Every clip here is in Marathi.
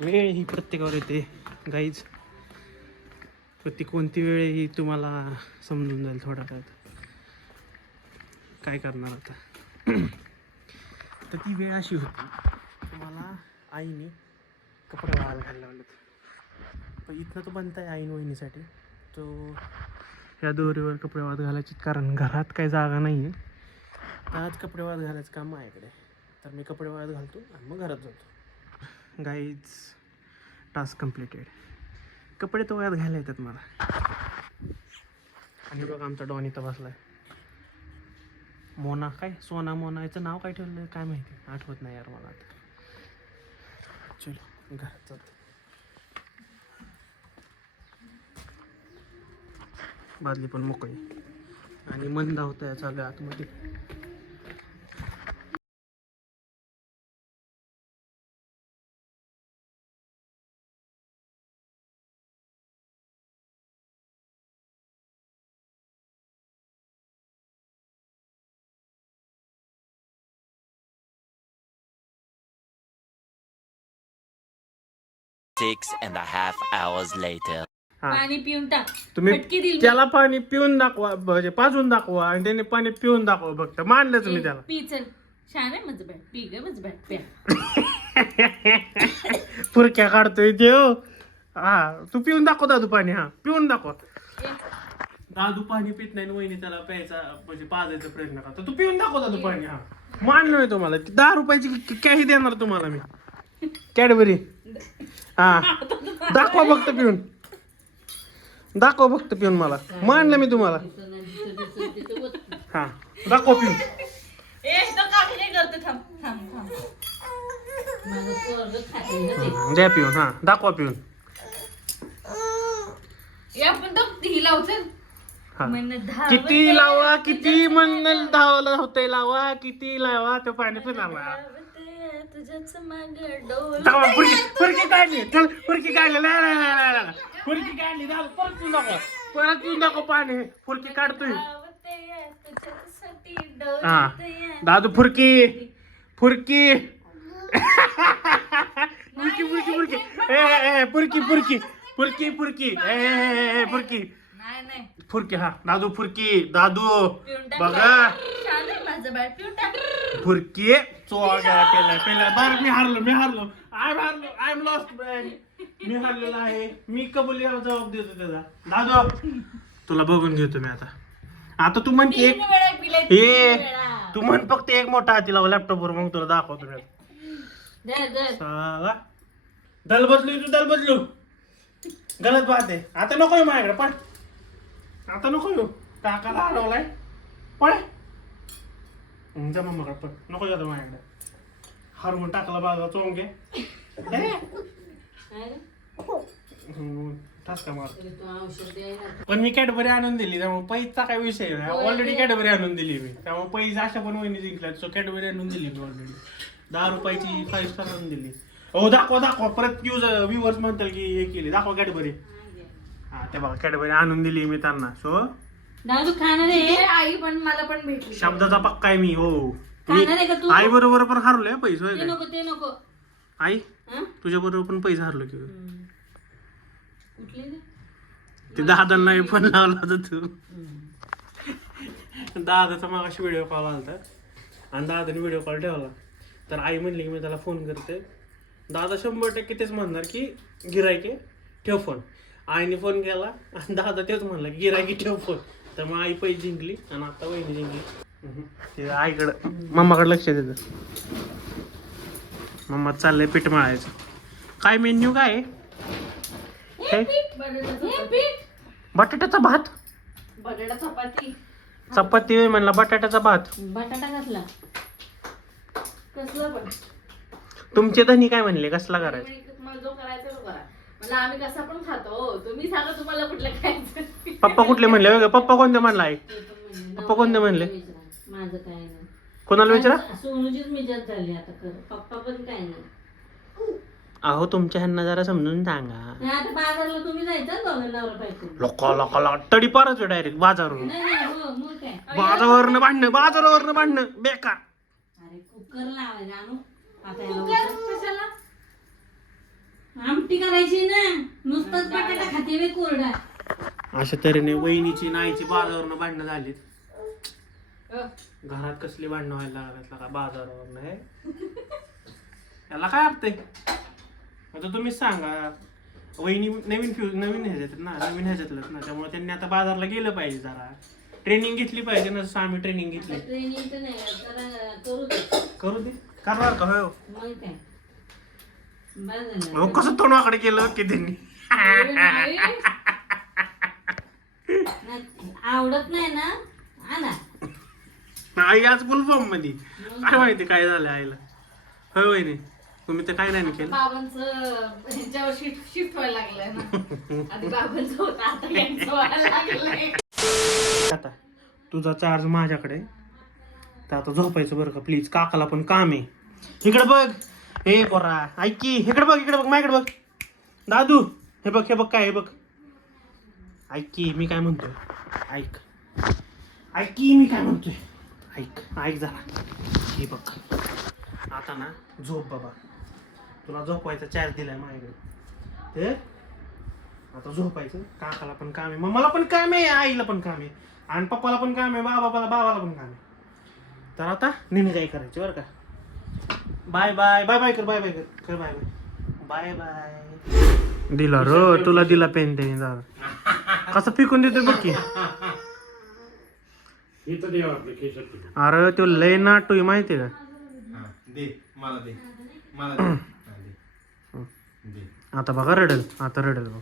वेळ ही प्रत्येकावर येते. गाईज ती कोणती वेळ ही तुम्हाला समजून जाईल थोडा वेळात काय करणार आता? तर ती वेळ अशी होती मला आईने कपडे वाळायला घालायला लावलेत. पण इथनं तो बनताय आईन वहिनीसाठी. तो ह्या दोरीवर कपडे वाद घालायचे कारण घरात काही जागा नाही आहे आज कपडे वाद घालायचं काम माझ्याकडे तर मी कपडे वाळत घालतो आणि मग घरात जातो. गाईज टास्क कम्प्लिटेड कपडे तो वयात घ्यायला येतात मला. आणि बघा आमचा डॉन इथं आहे मोना काय? सोना मोना याचं नाव काय ठेवलं काय माहिती? आठवत नाही यार मला आता. चलो घरात जातो. बादली पण मोकळी. आणि मंदा होता आहे चालू आतमध्ये. Six and a half hours later. हा. पाणी पिऊन टाक. तुम्ही दिली त्याला पाणी पिऊन दाखवा म्हणजे पाजून दाखवा आणि त्याने पाणी पिऊन दाखवा फक्त. मानलं तुम्ही त्याला. पी चल. छान आहे माझं बॅट पी ग माझं बॅट प्या. फुरक्या काढतोय देव हा. तू पिऊन दाखव दादू पाणी हा. पिऊन दाखव. दादू पाणी पित नाही आणि वहिनी त्याला प्यायचा म्हणजे पाजायचा प्रयत्न करतो तू पिऊन दाखव दादू पाणी हा. मानलं मी तुम्हाला. दहा रुपयाची कॅही देणार तुम्हाला मी. कॅडबरी. हा. दाखवा फक्त पिऊन. दाखव फक्त पिऊन मला. मानलं मी तुम्हाला. हा दाखव पिऊन. द्या पिऊन हा दाखवा पिऊन. ही किती लावा किती म्हणल धावाला होतंय लावा किती लावा ते पाणी पिणार तुझ्याच माग डोल धावा फुरकी फुरकी काढली. चल फुरकी काढली. नाही नाही नाही नाही, नाही फुरकी काढली. दादा परत पिऊन दाखव परत पिऊन दाखव पाणी. फुरकी काढतोय तुझ्यासाठी हा. डोल दादू फुरकी फुरकी फुरकी फुरकी फुरकी ए ए, ए फुरकी फुरकी फुरकी फुरकी ए ए, ए, ए, फुरकी नाही नाही. फुरकी हा. दादू फुरकी दादू. पिऊन टाक. बघा. छान आहे माझं बॅट पिऊन टाक. फुरकी. चोळा पेला पेला बर मी हारलो मी हारलो. आय हारलो आय एम लॉस्ट मी हारलेलो आहे. मी कबुल याला जबाब देतो त्याचा. दादू तुला बघून घेतो मी आता. आता तू म्हण की एक वेळा तू म्हण फक्त एक मोठा हाती लाव लॅपटॉप वर मग तुला दाखवतो मी साला. दल बदलू तू दल बदलू. गलत बात आहे. आता नको येऊ माझ्याकडे पण आता नको येऊ. काकाला हरवलाय. पण जा मम्माकडे पण नको जातो माझ्याकडे. हरवून टाकला बाजूला चोंगे ठसका मार? पण मी कॅडबरी आणून दिली त्यामुळे पैसा काय विषय नाही. ऑलरेडी कॅडबरी आणून दिली मी. त्यामुळे पैसे अशा पण वहिनी जिंकल्या सो कॅडबरी आणून दिली मी ऑलरेडी दहा रुपयाची फाईव्ह स्टार आणून दिली. हो दाखवा दाखवा. परत यूज व्ह्युअर्स म्हणतील की हे केली. दाखवा कॅडबरी. हा ते बघा कॅडबरी आणून दिली मी त्यांना. सो दादू खाणार आहे. आई पण मला पण भेटली. शब्दाचा पक्का आहे मी हो. खाणार आहे का तू? आई बरोबर पण हरलोय पैसे होय ते काय? नको ते नको. आई? हं? तुझ्या बरोबर पण पैसे हरलो की? कुठली? ते? दादांना पण लावला होता तू. दादाचा मागाशी व्हिडिओ कॉल आला आणि दादाने व्हिडिओ कॉल ठेवला. तर आई म्हणली की मी त्याला फोन करते. दादा शंभर टक्के तेच म्हणणार की गिरायके ठेव फोन आईने फोन केला आणि दादा तेच म्हणला की गिरायकी ठेव फोन तर मग आई पैसे जिंकली आणि आता वहिनी जिंकली. ते आईकडं. मम्माकडे लक्ष देतं. मम्मा चाललंय पीठ मळायचं. काय मेन्यू काय आहे? हे? बटाट्याचं भात? बटाटा चपाती. चपाती होय म्हणला बटाट्याचा भात. बटाटा कसला? कसला पण. तुमचे धनी काय म्हणले? कसला करायचा? मला आम्ही कसा पण खातो हो. तुम्ही सांगा तुम्हाला कुठलं खायचं. पप्पा कुठले म्हणले? वेगळे पप्पा कोणते म्हणला आहे? पप्पा कोणते म्हणले? माझं काय नाही. कोणाला विचारा? सोनूचीच झाली आता कर पप्पा पण काय नाही. अहो तुमच्या ह्यांना जरा समजून सांगा. नाही, आता बाजारला तुम्ही जायचं दोघं नवरा बायको. लोका लोका तडी पारच डायरेक्ट बाजारवरून नाही नाही हो मग काय? बाजारावरनं भांडणं बाजारावरनं भांडणं. बेकार. अरे कुकर लावायला आणू. आता याला उचल. कशाला? सुट्टी करायची ना नुसताच बटाटा खाते वे कोरडा अशा तऱ्हेने वहिनीची नाईची बाजारवरनं भांडणं झालीत. घरात कसली भांडणं व्हायला लागत का बाजारावरनं हे याला काय अर्थ आहे? आता तुम्हीच सांगा. वहिनी नवीन फ्यू नवीन ह्याच्यात ना नवीन ह्याच्यातलंच ना त्यामुळे त्यांनी आता बाजारला गेलं पाहिजे जरा. ट्रेनिंग घेतली पाहिजे ना जसं आम्ही ट्रेनिंग घेतली. ट्रेनिंग तर नाही जरा करू दे. करू दे. करणार का? हो मग काय? अहो, कसं तोंडाकडे केलं की त्यांनी? नाही. नाही, आवडत नाही ना? आई आज फुल फॉर्ममध्ये. काय माहिती काय झालं आईला? होय वहिनी तुम्ही तर काय नाही केलं. बाबांचं ह्यांच्यावर शिफ्ट शिफ्ट व्हायला लागलंय ना. आधी बाबांचं होतं आता यांचं व्हायला लागलंय. आता तुझा चार्ज माझ्याकडे तर आता झोपायचं बरं का प्लीज काकाला पण काम आहे. इकडे बघ. हे पोरा ऐक की इकडे बघ इकडे बघ माझ्याकडे बघ. दादू हे बघ हे बघ काय हे बघ. ऐक की मी काय म्हणतोय? ऐक. ऐक की मी काय म्हणतोय? ऐक ऐक जरा. हे बघ. आता ना झोप बाबा. तुला झोपवायचा चार्ज दिलाय माझ्याकडे. ते आता झोपायचं. काकाला पण काम आहे. मम्माला पण काम आहे आईला पण काम आहे. आणि पप्पाला पण काम आहे बाबा बाबाला पण काम आहे. तर आता नेहमी काय करायचे बरं का? बाय बाय बाय बाय कर बाय बाय कर कर बाय बाय. Bye bye. दिला रो तुला दिला पेन त्याने दादा कसं पिकून देतोय बघ की. अरे तो लय नाटू माहिती आहे का? दे मला दे. मला दे. हा, दे. दे. आता बघा रडल आता रडल बघ.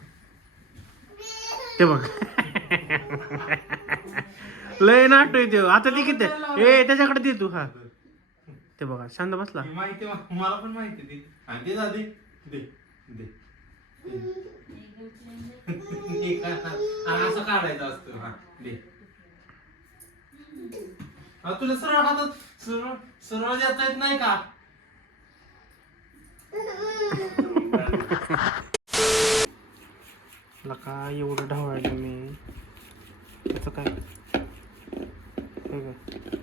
ते बघ. लय नाटू ते. आता ते. किती ए त्याच्याकडे दे तू हा. ते बघा शांत बसला. ही माहिती मा- मला पण माहिती दे हा, दे जा दे दे. दे. हे का? हा, असं काढायचं असतं. हा दे. हा, तुला सरळ हातात सरळ सरळ देता येत नाही का? तुला काय एवढं ढवळलं मी? त्याचं काय? हे बघ.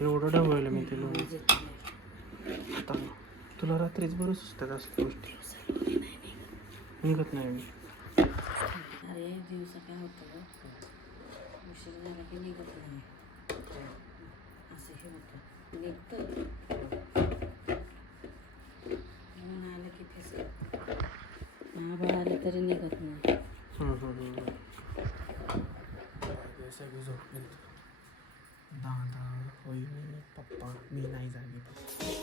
एवढं ढवळलं मी ते लोक आता तुला रात्रीच बरं सुचतात असं गोष्टी? निघत नाही मी. अरे दिवसा काय होतं उशीर झाला की निघत नाही. असं हे होतं. निघतं. ऊन आलं की तेच. आभाळ आलं तरी निघत नाही हम्म, हम्म, हम्म. सगळे झोपले दादा वहिनी पप्पा मी नाही जागे